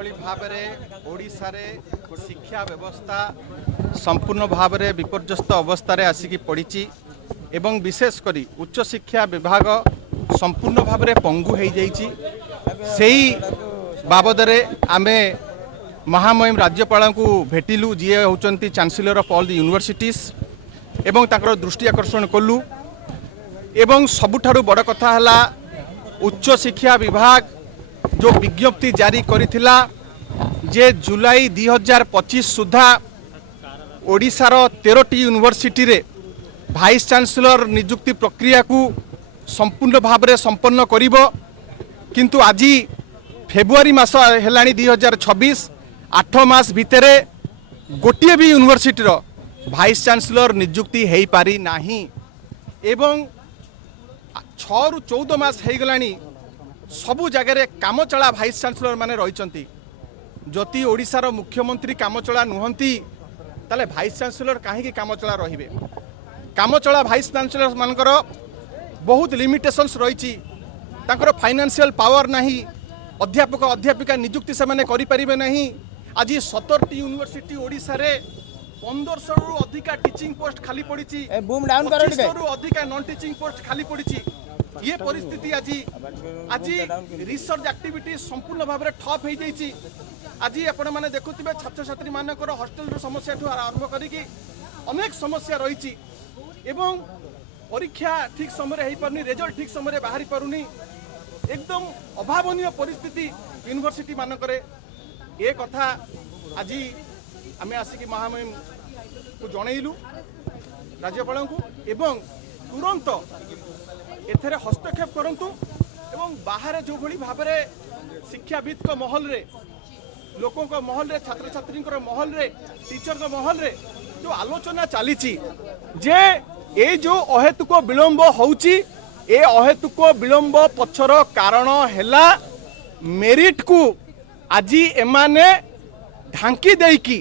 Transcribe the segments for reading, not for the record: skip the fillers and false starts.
যেভাবে ভাবে ওড়িশারে শিক্ষা ব্যবস্থা সম্পূর্ণ ভাবে বিপর্যস্ত অবস্থায় আসিকি পড়িছি এবং বিশেষ করে উচ্চশিক্ষা বিভাগ সম্পূর্ণ ভাবে পঙ্গু হয়ে যাইছি সেই বাবদরে আমি महामहिम राज्यपाल को भेटिलु जी होती chancellor of all the universities एवं ताकर दृष्टि आकर्षण कलु एवं सबुठारु बड़ कथा है उच्च शिक्षा विभाग जो विज्ञप्ति जारी करिथिला जे जुलाई 2025 सुधा ओडिशार 13टी यूनिवर्सिटी रे वाइस चांसेलर नियुक्ति प्रक्रिया को संपूर्ण भाव में संपन्न करिबो किंतु आज फेब्रुआरी मास हेलानी 2026 8 मास भितर गोटे भी यूनिवर्सिटी वाइस चांसेलर नियुक्ति हो पारि नाही एवं 6 रु 14 मास हो गलानी सबु जगह कामचला वाइस चांसेलर माने रही जदि ओडिशार मुख्यमंत्री कामचला नुहंती ताले वाइस चांसेलर कहीं कामचला रहिबे कामचला वाइस चांसेलर मानकर बहुत लिमिटेशंस रही फाइनेंशियल पावर नहीं अध्यापक अध्यापिका नियुक्ति से माने करि परिबे नहीं आज 17टी यूनिवर्सिटी ओडिशा रे 1500 रु अधिका टीचिंग पोस्ट खाली पड़ी रु अधिका नॉन टीचिंग पोस्ट खाली पड़ी ये परिस्थिति आज रिसर्च एक्टिविटी संपूर्ण भाव में ठप हो जाइए आज आपण मैंने देखुवे छात्र छात्री मानकर हॉस्टल समस्या ठू आरंभ करी अनेक समस्या रही एवं परीक्षा ठीक समय हो पारनी रिजल्ट ठीक समय बाहरी पारुनी एकदम अभावनीय परिस्थिति यूनिवर्सिटी मानकरे ए कथा आज आम आसिक महामहिम को जनइलु राज्यपाल को एवं तुरंत एथरे हस्तक्षेप करंतु एवं बाहर जो भली भाव शिक्षाविद महल रे लोकों को महल रे छात्र छात्री महल रे टीचर महल रे जो आलोचना चली जे ए जो अहेतुक विलंब होउची ए अहेतुक विलंब पछर कारण हैला मेरिट को आज एमाने ढांकी देकी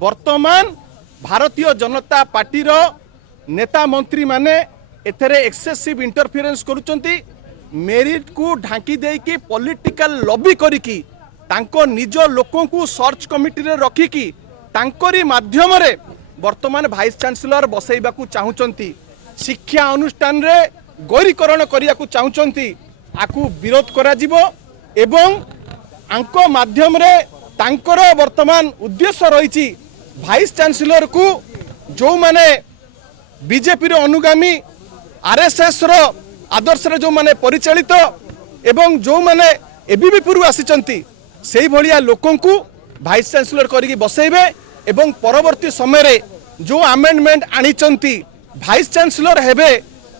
वर्तमान भारतीय जनता पार्टी रो नेता मंत्री माने एथरे एक्सेसिव इंटरफेरेंस करुचंती मेरिट को ढांकी देकी पॉलिटिकल लॉबी करिकी तांको निज लोकों को सर्च कमिटी रे रखिकी तांकरी माध्यम रे वर्तमान वाइस चांसेलर बसैबा को चाहुचंती शिक्षा अनुष्ठान रे गौरीकरण करिया को चाहुचंती आकु विरोध करा जिवो एवं आंको माध्यम रे तांकर वर्तमान उद्देश्य रही वाइस चांसेलर को जो माने बीजेपी रो अनुगामी आरएसएस रो आदर्श रे जो माने परिचालित एवं जो माने एबीवी पूर्व आसीचंती सेही भलिया लोकों को वाइस चांसेलर करिकी बसैबे एवं परवर्ती समय रे जो अमेंडमेंट आनिचंती वाइस चांसेलर हेबे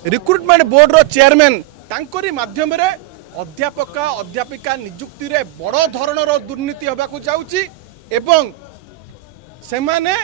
रिक्रुटमेंट बोर्ड रो चेयरमैन तांकरी माध्यम रे अध्यापक अध्यापिका नियुक्ति रे बड़ धरणर दुर्नीति होबाकू जाउची एवं सेमाने